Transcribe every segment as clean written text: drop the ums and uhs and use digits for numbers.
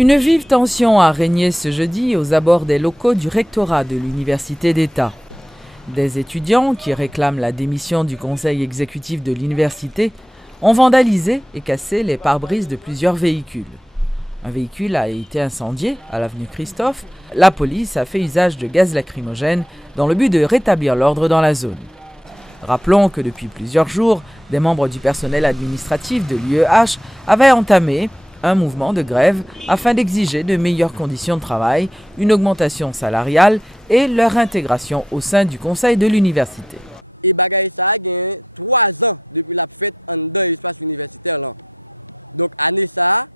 Une vive tension a régné ce jeudi aux abords des locaux du rectorat de l'Université d'État. Des étudiants qui réclament la démission du conseil exécutif de l'université ont vandalisé et cassé les pare-brises de plusieurs véhicules. Un véhicule a été incendié à l'avenue Christophe. La police a fait usage de gaz lacrymogène dans le but de rétablir l'ordre dans la zone. Rappelons que depuis plusieurs jours, des membres du personnel administratif de l'UEH avaient entamé un mouvement de grève afin d'exiger de meilleures conditions de travail, une augmentation salariale et leur intégration au sein du conseil de l'université. Et bagay ça a gagné 3 ans depuis la fête en dans l'espace universitaire là. Donc année ça,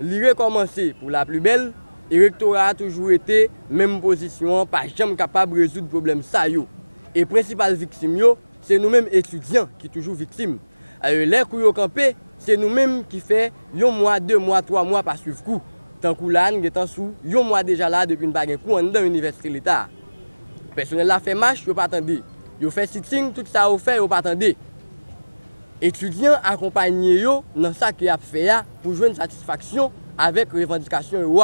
il recommencé pour la plus belle et le rectorat a toujours été même position, pas jamais capable de résoudre le problème ça yo. Et principal victime yo, c'est nous-mêmes étudiants qui toujours victimes. Alors les coups yo campé, c'est nous-mêmes qui fait 1 mois, 2 mois, 3 mois pas suivre coup. Tant que là, nous étant sous 1 mois déjà là depuis une bague coup dans l'université de l'État. Personnel là fait marche, yo pas attendre. Yo fait sitting, tout ça yo fait, yo pas attendre. Étudiants accompagnés yo dans ça qui a fait pour jouer une satisfaction avec revendication yo.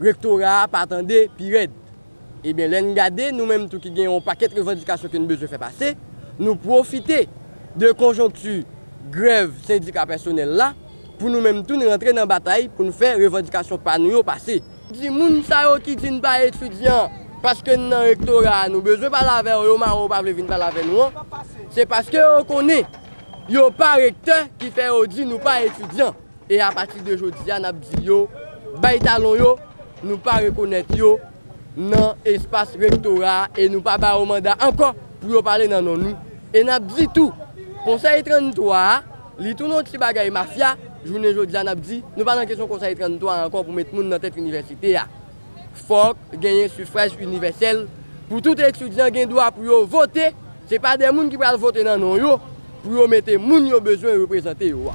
Rectorat pas attendre pire. Eh bien, l'en garder nous-mêmes tout qui gagnons un paquet de revendications que nous besoin faire passer, nous profiter de conjoncture grève syndicat personnel là pour nous-mêmes tout nous rentrer dans la bataille pour nous faire revendication par nous passer. Di moun sa yo qui dit pas étudiant parce que dans rectorat nous besoin pas la avec yo maro pas venir pas avec nous. C'est parce que on connaît yo pas recteur qui fait dit nous pas étudiant et à partir de aujourd'hui on a dit yo bay talon yo nous pas reconnaître yo dans l'espace rectorat et nous pas ba au mandat encore pour parler dans nous et n'a dit tout conseil 33 li tout notre petit bagay mafia journée jodi n'a dit nous pas dans question conseil 33 encore pour mettre monde dans tête université a faut gagner suffrage universel pour tout étudiant gain droit pour voter c'est pas des monde qui va voter dans non yo pour mettre moun yo besoin représenter yo.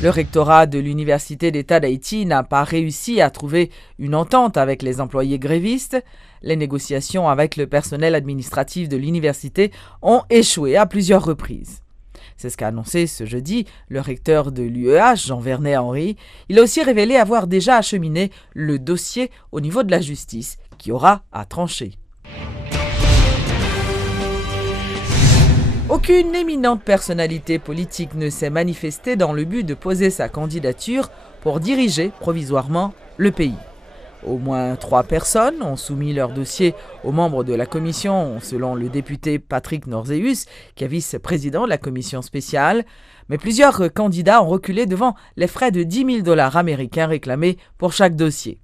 Le rectorat de l'Université d'État d'Haïti n'a pas réussi à trouver une entente avec les employés grévistes. Les négociations avec le personnel administratif de l'université ont échoué à plusieurs reprises. C'est ce qu'a annoncé ce jeudi le recteur de l'UEH, Jean-Vernet Henry. Il a aussi révélé avoir déjà acheminé le dossier au niveau de la justice, qui aura à trancher. Aucune éminente personnalité politique ne s'est manifestée dans le but de poser sa candidature pour diriger provisoirement le pays. Au moins 3 personnes ont soumis leur dossier aux membres de la commission, selon le député Patrick Norzeus, qui est vice-président de la commission spéciale. Mais plusieurs candidats ont reculé devant les frais de 10 000 $ américains réclamés pour chaque dossier.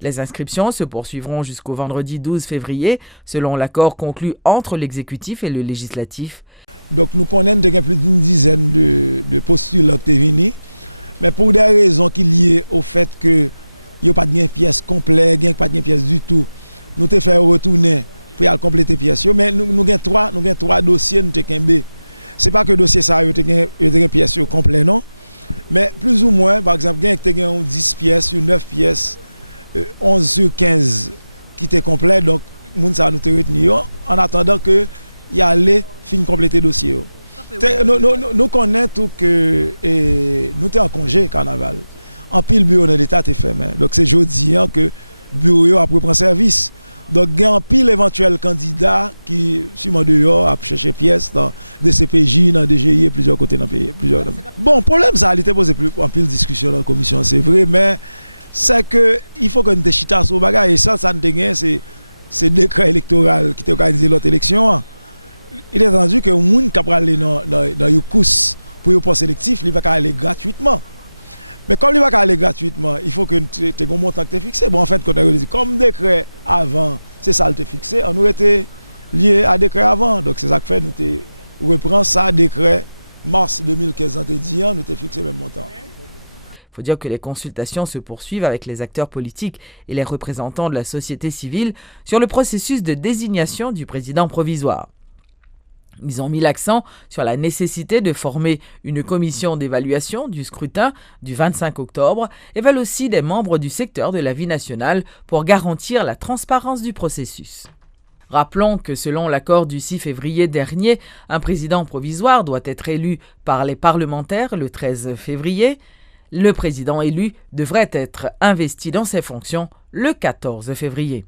Les inscriptions se poursuivront jusqu'au vendredi 12 février, selon l'accord conclu entre l'exécutif et le législatif. Donc nous connaissons qu'il y a plus d'une dizaine de postulants qui sont venus, mais pour des raisons qui sont liées au fait que il n'y a pas de pièce complète, il n'y a pas de pièce du tout, nous avons fait retourner pour y compléter les pièces. Mais nous avons 3 dossiers. Ce n'est pas que le dossier ça a des pièces complètes, non. Mais plus ou moins, par exemple, il y a 10 pièces, 9 pièces, 11 sur 15 qui étaient complets. Donc, nous avons retenu en attendant que y allait fin compléter le dossier. Nous connaissons tout que nous sommes en congé carnaval. En pile bureau de l'État est fermé. Donc c'est jeudi que le bureau a pris service. Donc il y a un pile éventuel candidat qui suivant dehors a cherché pièces dans des CPJ, dans DGI, plusieurs côtés dans le pays. Bon, problème ça a été posé en pile discussion dans la commission, c'est vrai, mais c'est que il faut que nous chita sur bagage et ça nous gagne c'est décret électoral qui a organisé l'autre élection. Il est entendu que les gens qui aller dans une course pour un poste sélectif, il va aller gratuitement. Mais comme il va aller gratuitement, il faut que tu aies un montant qui est fixé. Bon, en fait, comme décret avant, c'est ça qui est fixé, on aurait été lié à décret avant. Donc c'est ça que fait, nous reprenons ça, décret mars 2015, nous avons fixé le même montant. Il faut dire que les consultations se poursuivent avec les acteurs politiques et les représentants de la société civile sur le processus de désignation du président provisoire. Ils ont mis l'accent sur la nécessité de former une commission d'évaluation du scrutin du 25 octobre et veulent aussi des membres du secteur de la vie nationale pour garantir la transparence du processus. Rappelons que selon l'accord du 6 février dernier, un président provisoire doit être élu par les parlementaires le 13 février. Le président élu devrait être investi dans ses fonctions le 14 février.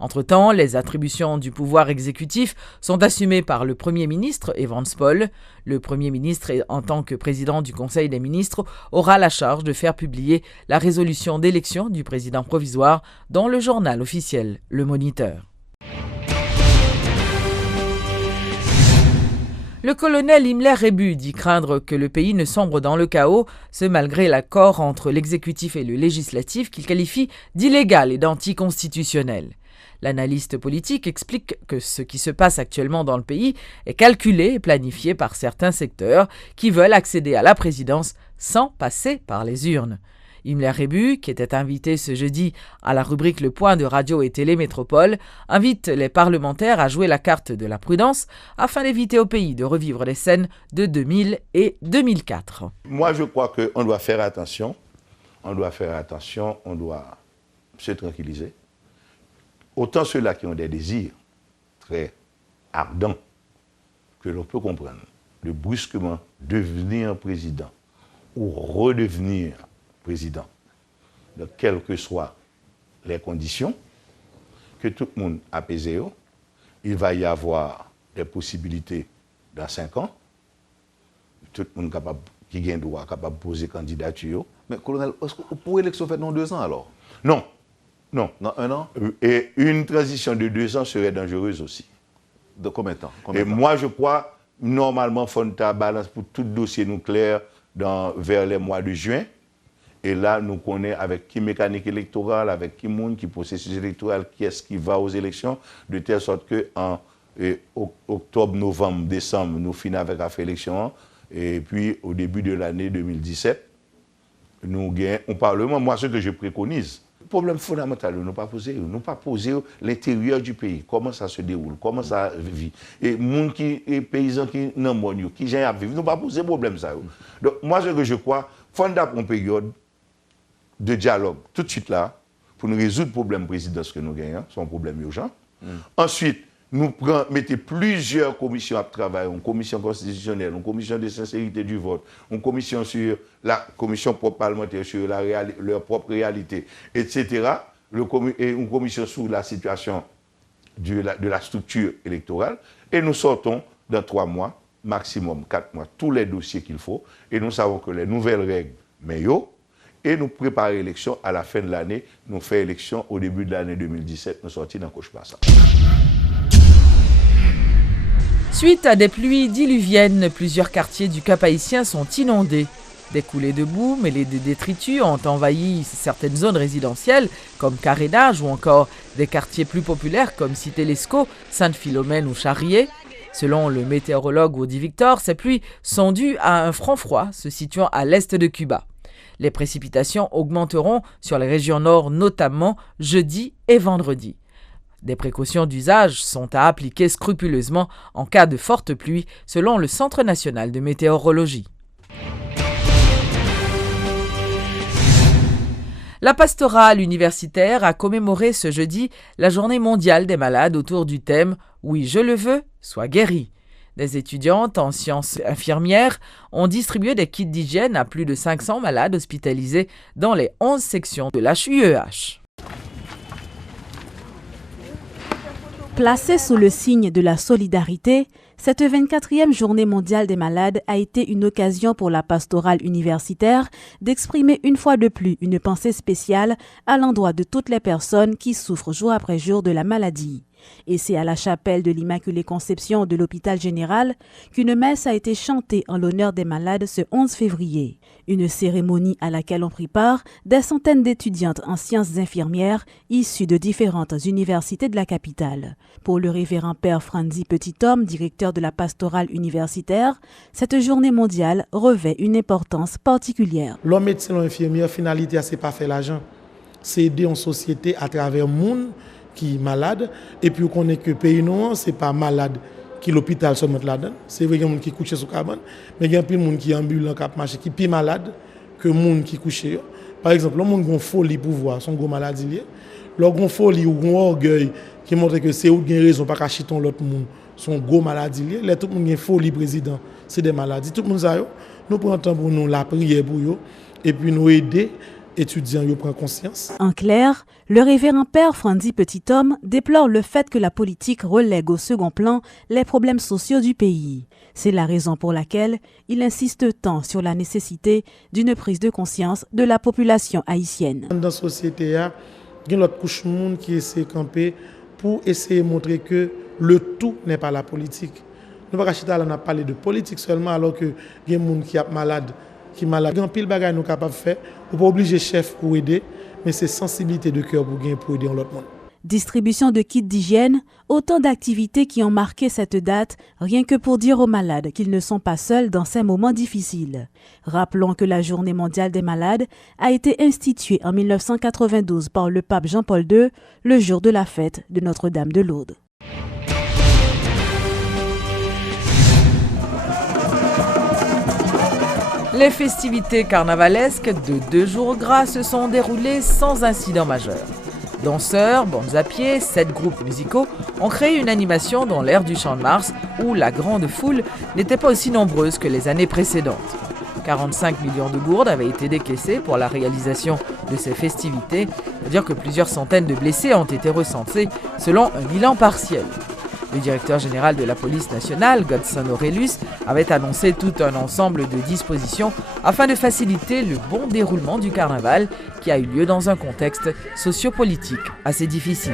Entre-temps, les attributions du pouvoir exécutif sont assumées par le Premier ministre Evans Paul. Le Premier ministre, en tant que président du Conseil des ministres, aura la charge de faire publier la résolution d'élection du président provisoire dans le journal officiel, Le Moniteur. Le colonel Himmler Rebu dit craindre que le pays ne sombre dans le chaos, ce malgré l'accord entre l'exécutif et le législatif qu'il qualifie d'illégal et d'anticonstitutionnel. L'analyste politique explique que ce qui se passe actuellement dans le pays est calculé et planifié par certains secteurs qui veulent accéder à la présidence sans passer par les urnes. Himmler Rebu, qui était invité ce jeudi à la rubrique Le Point de Radio et Télé Métropole, invite les parlementaires à jouer la carte de la prudence afin d'éviter au pays de revivre les scènes de 2000 et 2004. Moi, je crois qu'on doit faire attention. On doit se tranquilliser. Autant ceux-là qui ont des désirs très ardents que l'on peut comprendre de brusquement devenir président ou redevenir président, de quelles que soient les conditions, que tout le monde apaise, il va y avoir des possibilités dans 5 ans, tout le monde capable, qui a un droit capable de poser candidature. Mais colonel, pour élection faite dans 2 ans alors? Non. Dans 1 an? Et une transition de 2 ans serait dangereuse aussi. De combien de temps? Moi, je crois, normalement, Fonta balance pour tout dossier nucléaire vers les mois de juin. Et là, nous connaissons avec qui mécanique électorale, avec qui monde, qui processus électoral, qui est-ce qui va aux élections, de telle sorte qu'en octobre, novembre, décembre, nous finissons avec la élection. Et puis, au début de l'année 2017, nous gagnons un Parlement. Moi, ce que je préconise, le problème fondamental, nous pas poser l'intérieur du pays, comment ça se déroule, comment ça vit. Et les paysans qui n'ont pas qui viennent à vivre, nous pas poser problème ça. Donc, moi, ce que je crois, il faut une période de dialogue tout de suite là, pour nous résoudre le problème présidentiel que nous gagnons, c'est un problème urgent. Ensuite, nous mettons plusieurs commissions à travailler, une commission constitutionnelle, une commission de sincérité du vote, une commission sur la commission parlementaire sur leur propre réalité, etc. Et une commission sur la situation de la structure électorale. Et nous sortons dans 3 mois, maximum 4 mois, tous les dossiers qu'il faut. Et nous savons que les nouvelles règles, meilleures, et nous préparons l'élection à la fin de l'année. Nous faisons l'élection au début de l'année 2017. Nous sortons dans cauchemar. Suite à des pluies diluviennes, plusieurs quartiers du Cap-Haïtien sont inondés. Des coulées de boue mêlées de détritus ont envahi certaines zones résidentielles comme Carénage ou encore des quartiers plus populaires comme Cité-Lescaut, Sainte-Philomène ou Charrier. Selon le météorologue Woody Victor, ces pluies sont dues à un front froid se situant à l'est de Cuba. Les précipitations augmenteront sur les régions nord, notamment jeudi et vendredi. Des précautions d'usage sont à appliquer scrupuleusement en cas de forte pluie, selon le Centre national de météorologie. La pastorale universitaire a commémoré ce jeudi la Journée mondiale des malades autour du thème « Oui, je le veux, sois guéri ». Des étudiantes en sciences infirmières ont distribué des kits d'hygiène à plus de 500 malades hospitalisés dans les 11 sections de l'HUEH. Placée sous le signe de la solidarité, cette 24e journée mondiale des malades a été une occasion pour la pastorale universitaire d'exprimer une fois de plus une pensée spéciale à l'endroit de toutes les personnes qui souffrent jour après jour de la maladie. Et c'est à la chapelle de l'Immaculée Conception de l'hôpital général qu'une messe a été chantée en l'honneur des malades ce 11 février. Une cérémonie à laquelle ont pris part des centaines d'étudiantes en sciences infirmières issues de différentes universités de la capitale. Pour le révérend père Franzi Petithomme, directeur de la pastorale universitaire, cette journée mondiale revêt une importance particulière. L'homme médecin ou infirmière, finalité, c'est pas faire l'argent. C'est aider en société à travers le monde qui est malade, et puis on connaît que le pays non, c'est pas malade qui l'hôpital seulement là-dedans. C'est vrai qu'il y a des gens qui couchent sur cabane, mais il y a plein de gens qui ambulant, qui marchent, qui sont plus malades que les gens qui couchent. Par exemple, les gens qui ont folie pour voir, sont gros maladies liées. Leur ont folie ou ont orgueil qui montre que c'est eux qui ont raison, pas cacher ton l'autre monde, sont gros maladies liées. Là, tout le monde qui a folie président, c'est des maladies. Tout le monde sait, nous prenons temps pour nous la prière pour eux. et puis nous aider étudiants à prendre conscience. En clair, le révérend père Frandy Petithomme déplore le fait que la politique relègue au second plan les problèmes sociaux du pays. C'est la raison pour laquelle il insiste tant sur la nécessité d'une prise de conscience de la population haïtienne. Dans la société, il y a une autre couche de monde qui essaie de camper pour essayer de montrer que le tout n'est pas la politique. Nous ne pouvons pas parler de politique seulement alors que il y a des gens qui sont malades. Qui malade. Il y a pile bagage nous capable de faire. On pas obliger chef pour aider, mais c'est sensibilité de cœur pour aider l'autre monde. Distribution de kits d'hygiène, autant d'activités qui ont marqué cette date, rien que pour dire aux malades qu'ils ne sont pas seuls dans ces moments difficiles. Rappelons que la Journée mondiale des malades a été instituée en 1992 par le pape Jean-Paul II, le jour de la fête de Notre-Dame de Lourdes. Les festivités carnavalesques de 2 jours gras se sont déroulées sans incident majeur. Danseurs, bandes à pied, 7 groupes musicaux ont créé une animation dans l'air du Champ de Mars où la grande foule n'était pas aussi nombreuse que les années précédentes. 45 millions de gourdes avaient été décaissées pour la réalisation de ces festivités, c'est-à-dire que plusieurs centaines de blessés ont été recensés selon un bilan partiel. Le directeur général de la police nationale, Godson Aurelius, avait annoncé tout un ensemble de dispositions afin de faciliter le bon déroulement du carnaval qui a eu lieu dans un contexte sociopolitique assez difficile.